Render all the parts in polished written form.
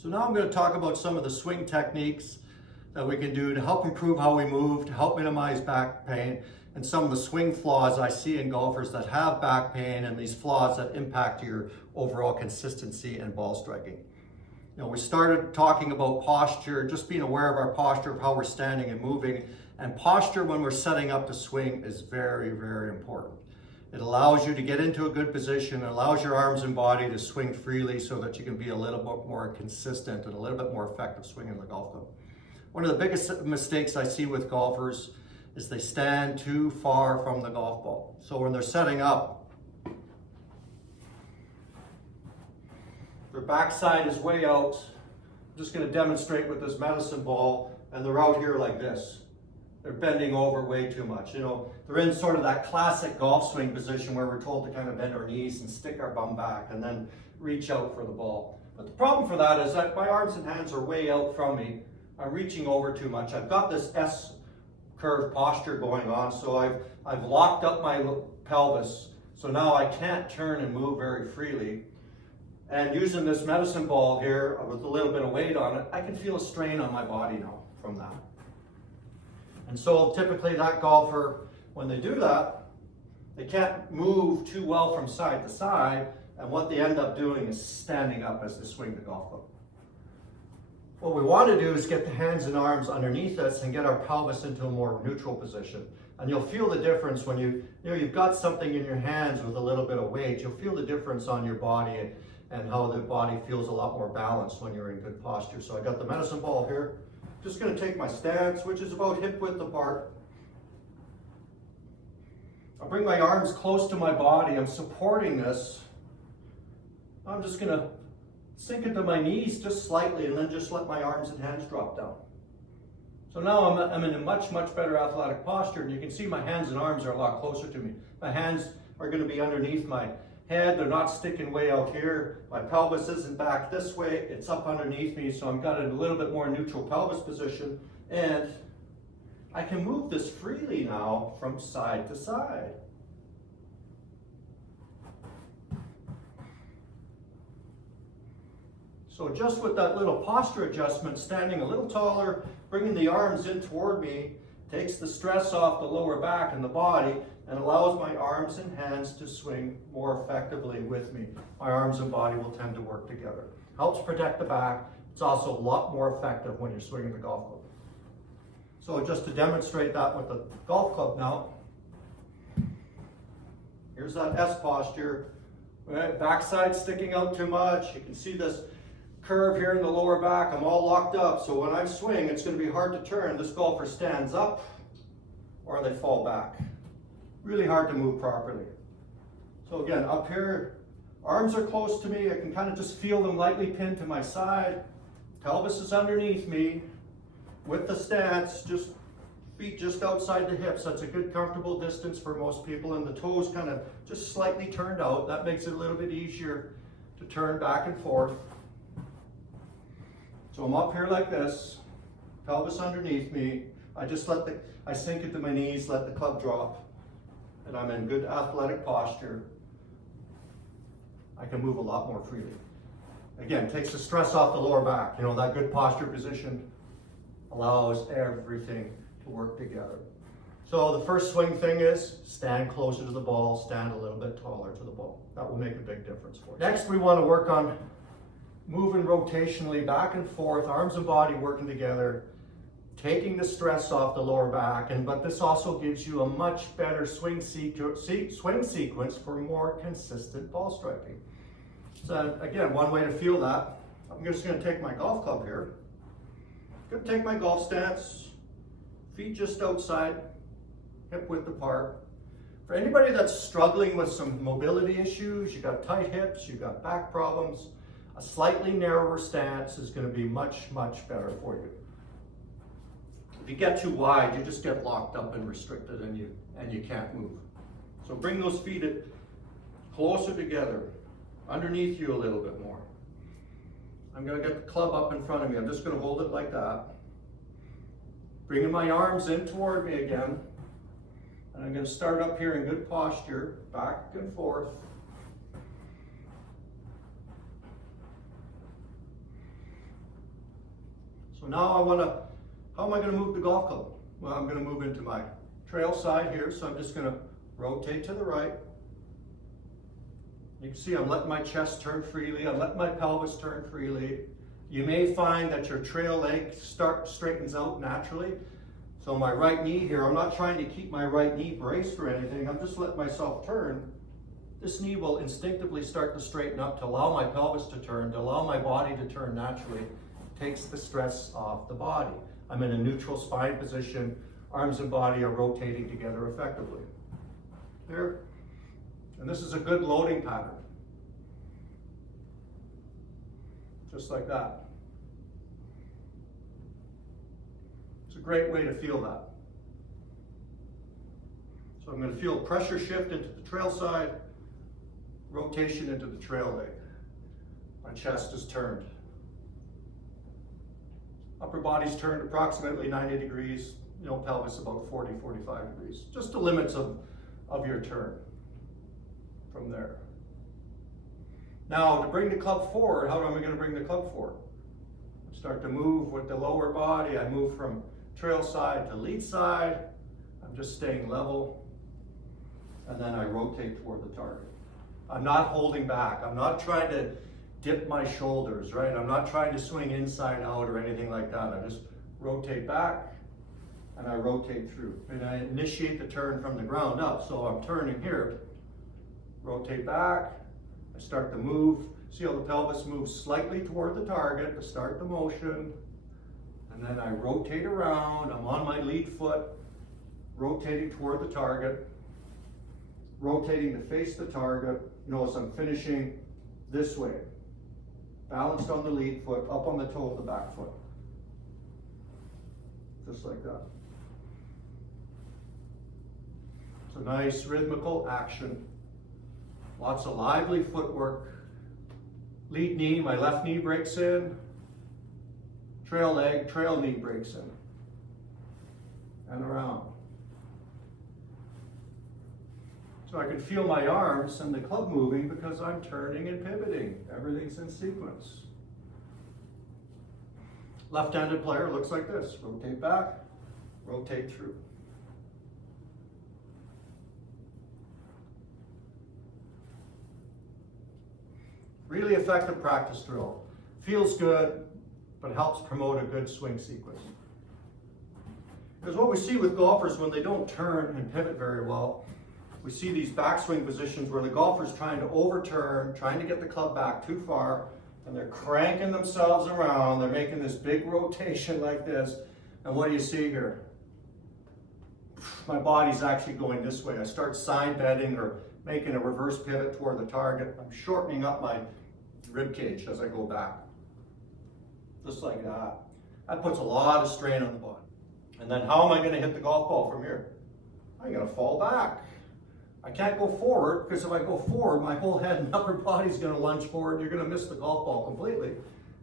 So now I'm going to talk about some of the swing techniques that we can do to help improve how we move, to help minimize back pain, and some of the swing flaws I see in golfers that have back pain and these flaws that impact your overall consistency and ball striking. You know, we started talking about posture, just being aware of our posture, of how we're standing and moving. And posture when we're setting up to swing is very, very important. It allows you to get into a good position, it allows your arms and body to swing freely so that you can be a little bit more consistent and a little bit more effective swinging the golf club. One of the biggest mistakes I see with golfers is they stand too far from the golf ball. So when they're setting up, their backside is way out. I'm just going to demonstrate with this medicine ball, and they're out here like this. They're bending over way too much. You know, they're in sort of that classic golf swing position where we're told to kind of bend our knees and stick our bum back and then reach out for the ball. But the problem for that is that my arms and hands are way out from me. I'm reaching over too much. I've got this S curve posture going on, so I've locked up my pelvis, so now I can't turn and move very freely. And using this medicine ball here with a little bit of weight on it, I can feel a strain on my body now from that. And so typically that golfer, when they do that, they can't move too well from side to side, and what they end up doing is standing up as they swing the golf club. What we want to do is get the hands and arms underneath us and get our pelvis into a more neutral position. And you'll feel the difference when you've got something in your hands with a little bit of weight. You'll feel the difference on your body and how the body feels a lot more balanced when you're in good posture. So I got the medicine ball here. Just going to take my stance, which is about hip width apart. I'll bring my arms close to my body. I'm supporting this. I'm just going to sink into my knees just slightly and then just let my arms and hands drop down. So now I'm in a much, much better athletic posture, and you can see my hands and arms are a lot closer to me. My hands are going to be underneath my head. They're not sticking way out here. My pelvis isn't back this way. It's up underneath me, so I've got a little bit more neutral pelvis position, and I can move this freely now from side to side. So just with that little posture adjustment, standing a little taller, bringing the arms in toward me, takes the stress off the lower back and the body and allows my arms and hands to swing more effectively with me. My arms and body will tend to work together. Helps protect the back. It's also a lot more effective when you're swinging the golf club. So just to demonstrate that with the golf club now, here's that S posture. Right, backside sticking out too much. You can see this curve here in the lower back. I'm all locked up, so when I swing, it's going to be hard to turn. This golfer stands up or they fall back. Really hard to move properly. So again, up here, arms are close to me. I can kind of just feel them lightly pinned to my side. Pelvis is underneath me with the stance, just feet just outside the hips. That's a good comfortable distance for most people, and the toes kind of just slightly turned out. That makes it a little bit easier to turn back and forth. So I'm up here like this, pelvis underneath me. I sink into my knees, let the club drop, and I'm in good athletic posture. I can move a lot more freely. Again, takes the stress off the lower back. You know, that good posture position allows everything to work together. So the first swing thing is stand closer to the ball, stand a little bit taller to the ball. That will make a big difference for you. Next, we want to work on moving rotationally back and forth, arms and body working together, taking the stress off the lower back, but this also gives you a much better swing sequence for more consistent ball striking. So again, one way to feel that, I'm just going to take my golf club here. I'm going to take my golf stance, feet just outside, hip width apart. For anybody that's struggling with some mobility issues, you've got tight hips, you've got back problems, a slightly narrower stance is going to be much, much better for you. If you get too wide, you just get locked up and restricted and you can't move. So bring those feet closer together, underneath you a little bit more. I'm going to get the club up in front of me. I'm just going to hold it like that. Bringing my arms in toward me again. And I'm going to start up here in good posture, back and forth. So now how am I gonna move the golf club? Well, I'm gonna move into my trail side here, so I'm just gonna rotate to the right. You can see I'm letting my chest turn freely, I'm letting my pelvis turn freely. You may find that your trail leg straightens out naturally. So my right knee here, I'm not trying to keep my right knee braced or anything, I'm just letting myself turn. This knee will instinctively start to straighten up to allow my pelvis to turn, to allow my body to turn naturally. Takes the stress off the body. I'm in a neutral spine position, arms and body are rotating together effectively. There, and this is a good loading pattern. Just like that. It's a great way to feel that. So I'm going to feel pressure shift into the trail side, rotation into the trail leg. My chest is turned. Upper body's turned approximately 90 degrees, pelvis about 40, 45 degrees. Just the limits of your turn from there. Now, to bring the club forward, how am I going to bring the club forward? Start to move with the lower body. I move from trail side to lead side. I'm just staying level. And then I rotate toward the target. I'm not holding back. I'm not trying to dip my shoulders, right? I'm not trying to swing inside out or anything like that. I just rotate back and I rotate through. And I initiate the turn from the ground up. So I'm turning here, rotate back, I start to move. See how the pelvis moves slightly toward the target to start the motion. And then I rotate around, I'm on my lead foot, rotating toward the target, rotating to face the target. Notice I'm finishing this way. Balanced on the lead foot, up on the toe of the back foot. Just like that. It's a nice rhythmical action. Lots of lively footwork. Lead knee, my left knee breaks in. Trail leg, trail knee breaks in. And around. So I can feel my arms and the club moving because I'm turning and pivoting. Everything's in sequence. Left-handed player looks like this. Rotate back, rotate through. Really effective practice drill. Feels good, but helps promote a good swing sequence. Because what we see with golfers when they don't turn and pivot very well, we see these backswing positions where the golfer's trying to overturn, trying to get the club back too far, and they're cranking themselves around. They're making this big rotation like this. And what do you see here? My body's actually going this way. I start side bending or making a reverse pivot toward the target. I'm shortening up my rib cage as I go back. Just like that. That puts a lot of strain on the body. And then how am I going to hit the golf ball from here? I'm going to fall back. I can't go forward because if I go forward, my whole head and upper body is going to lunge forward and you're going to miss the golf ball completely.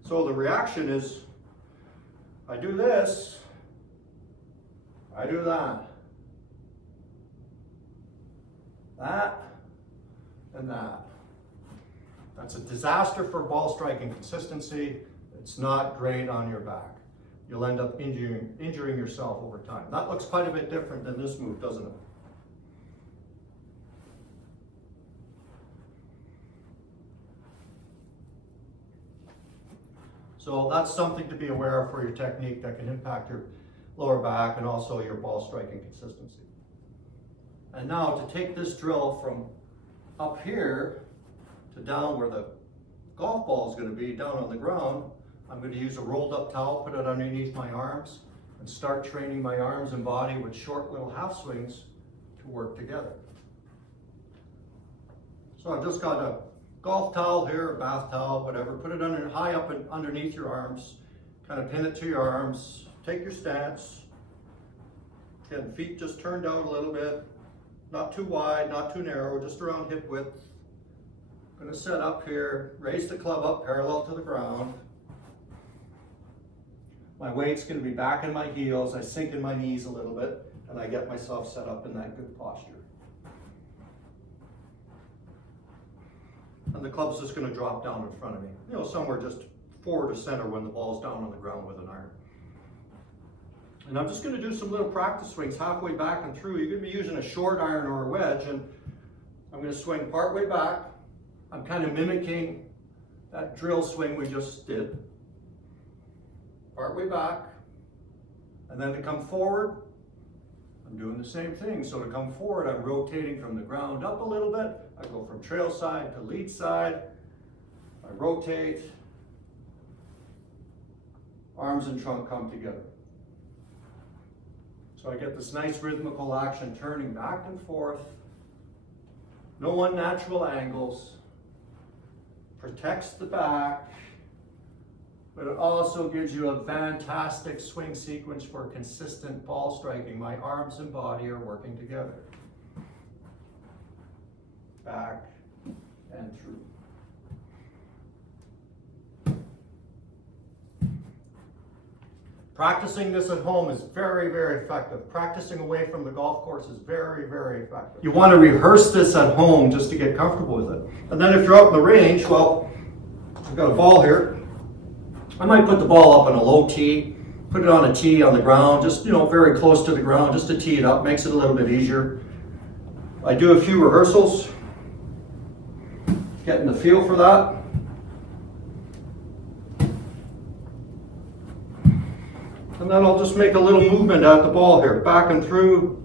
So the reaction is, I do this, I do that. That and that. That's a disaster for ball striking consistency. It's not great on your back. You'll end up injuring yourself over time. That looks quite a bit different than this move, doesn't it? So that's something to be aware of for your technique that can impact your lower back and also your ball striking consistency. And now to take this drill from up here to down where the golf ball is going to be, down on the ground, I'm going to use a rolled up towel, put it underneath my arms, and start training my arms and body with short little half swings to work together. So I've just got a golf towel here, a bath towel, whatever, put it high up and underneath your arms, kind of pin it to your arms, take your stance. Again, feet just turned out a little bit, not too wide, not too narrow, just around hip width. I'm gonna set up here, raise the club up parallel to the ground. My weight's gonna be back in my heels, I sink in my knees a little bit, and I get myself set up in that good posture. And the club's just gonna drop down in front of me, somewhere just forward to center when the ball's down on the ground with an iron. And I'm just going to do some little practice swings halfway back and through. You're going to be using a short iron or a wedge, and I'm going to swing part way back. I'm kind of mimicking that drill swing we just did. Part way back, and then to come forward, I'm doing the same thing. So to come forward, I'm rotating from the ground up a little bit. I go from trail side to lead side. I rotate. Arms and trunk come together. So I get this nice rhythmical action turning back and forth. No unnatural angles. Protects the back, but it also gives you a fantastic swing sequence for consistent ball striking. My arms and body are working together. Back and through. Practicing this at home is very, very effective. Practicing away from the golf course is very, very effective. You want to rehearse this at home just to get comfortable with it. And then if you're out in the range, well, I've got a ball here. I might put the ball up on a low tee, put it on a tee on the ground, just, very close to the ground, just to tee it up, makes it a little bit easier. I do a few rehearsals, getting the feel for that. And then I'll just make a little movement at the ball here, back and through.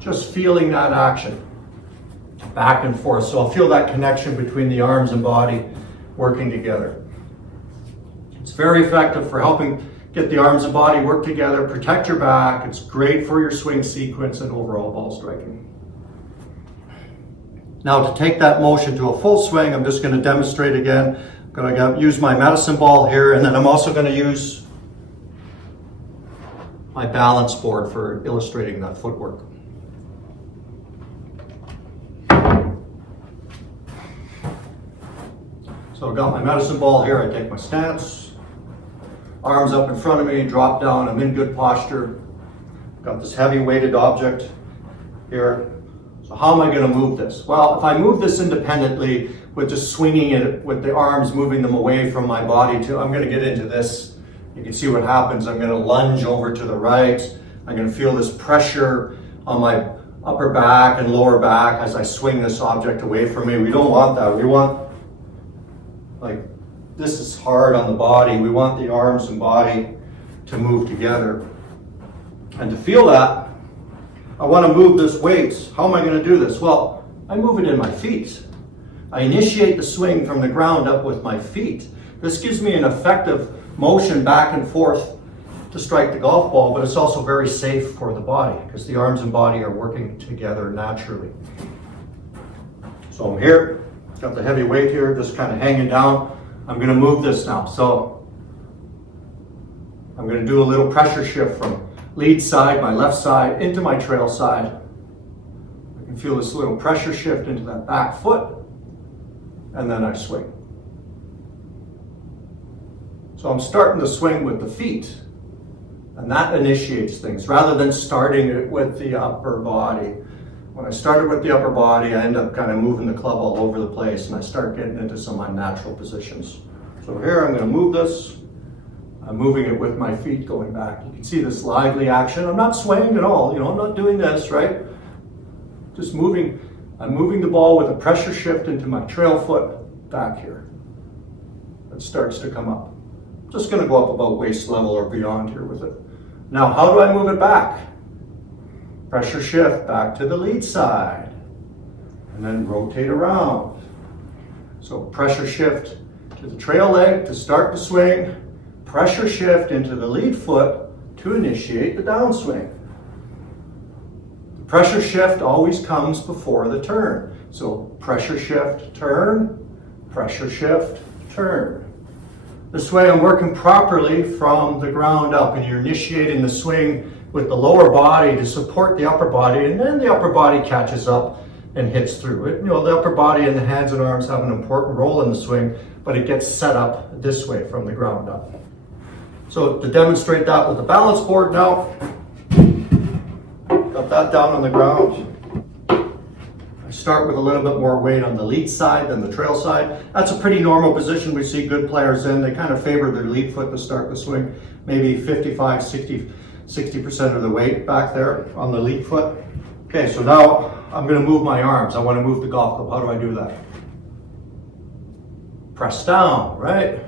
Just feeling that action, back and forth. So I'll feel that connection between the arms and body working together. It's very effective for helping get the arms and body work together, protect your back. It's great for your swing sequence and overall ball striking. Now to take that motion to a full swing, I'm just going to demonstrate again. I'm going to use my medicine ball here, and then I'm also going to use my balance board for illustrating that footwork. So I've got my medicine ball here. I take my stance, arms up in front of me, drop down. I'm in good posture. Got this heavy weighted object here. So how am I going to move this? Well, if I move this independently with just swinging it with the arms, moving them away from my body, I'm going to get into this. You can see what happens. I'm going to lunge over to the right. I'm going to feel this pressure on my upper back and lower back as I swing this object away from me. We don't want that. We want, this is hard on the body. We want the arms and body to move together. And to feel that, I want to move this weight. How am I going to do this? Well, I move it in my feet. I initiate the swing from the ground up with my feet. This gives me an effective motion back and forth to strike the golf ball, but it's also very safe for the body because the arms and body are working together naturally. So I'm here, got the heavy weight here, just kind of hanging down. I'm going to move this now. So I'm going to do a little pressure shift from lead side, my left side, into my trail side. I can feel this little pressure shift into that back foot, and then I swing. So I'm starting to swing with the feet, and that initiates things rather than starting it with the upper body. When I started with the upper body, I end up kind of moving the club all over the place, and I start getting into some unnatural positions. So here I'm going to move this. I'm moving it with my feet going back. You can see this lively action. I'm not swaying at all. I'm not doing this, right? Just moving. I'm moving the ball with a pressure shift into my trail foot back here. It starts to come up. I'm just going to go up about waist level or beyond here with it. Now, how do I move it back? Pressure shift back to the lead side. And then rotate around. So pressure shift to the trail leg to start the swing. Pressure shift into the lead foot to initiate the downswing. The pressure shift always comes before the turn. So pressure shift, turn, pressure shift, turn. This way I'm working properly from the ground up, and you're initiating the swing with the lower body to support the upper body, and then the upper body catches up and hits through it. The upper body and the hands and arms have an important role in the swing, but it gets set up this way from the ground up. So to demonstrate that with the balance board now, got that down on the ground. I Start with a little bit more weight on the lead side than the trail side. That's a pretty normal position we see good players in. They kind of favor their lead foot to start the swing. Maybe 55, 60% of the weight back there on the lead foot. Okay, so now I'm going to move my arms. I want to move the golf club. How do I do that? Press down, right?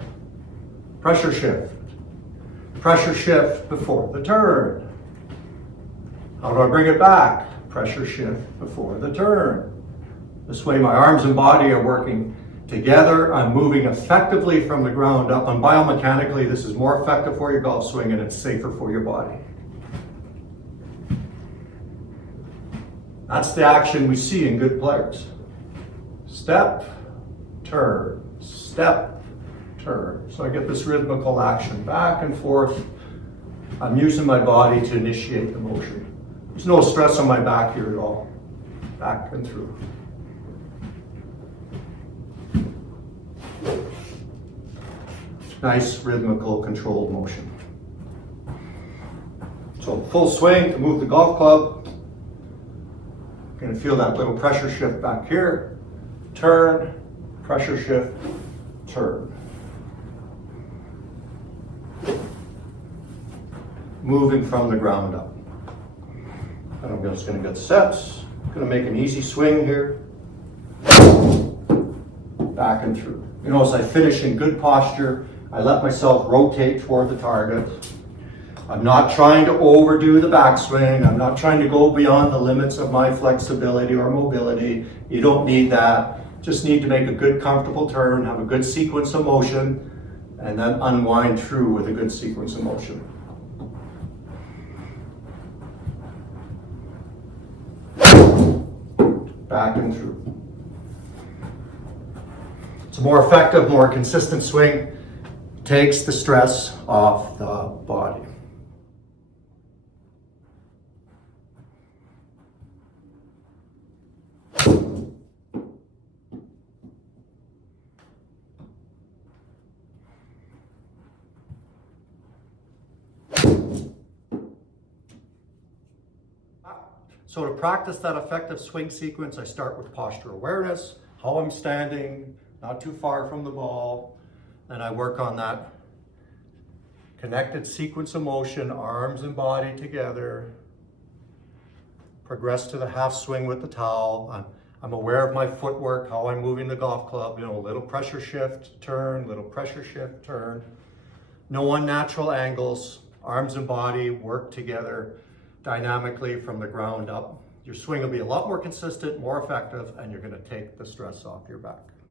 Pressure shift. Pressure shift before the turn. How do I bring it back? Pressure shift before the turn. This way my arms and body are working together. I'm moving effectively from the ground up, and biomechanically this is more effective for your golf swing and it's safer for your body. That's the action we see in good players. Step, turn, step, turn. So I get this rhythmical action back and forth. I'm using my body to initiate the motion. There's no stress on my back here at all. Back and through. Nice rhythmical controlled motion. So full swing to move the golf club. Going to feel that little pressure shift back here. Turn, pressure shift, turn. Moving from the ground up. And I'm just going to get set. I'm going to make an easy swing here. Back and through. You know, as I finish in good posture, I let myself rotate toward the target. I'm not trying to overdo the backswing. I'm not trying to go beyond the limits of my flexibility or mobility. You don't need that. Just need to make a good, comfortable turn, have a good sequence of motion, and then unwind through with a good sequence of motion. Back and through. It's a more effective, more consistent swing. Takes the stress off the body. So to practice that effective swing sequence, I start with posture awareness, how I'm standing, not too far from the ball. Then I work on that connected sequence of motion, arms and body together. Progress to the half swing with the towel. I'm aware of my footwork, how I'm moving the golf club, you know, little pressure shift, turn, little pressure shift, turn. No unnatural angles, arms and body work together dynamically from the ground up. Your swing will be a lot more consistent, more effective, and you're going to take the stress off your back.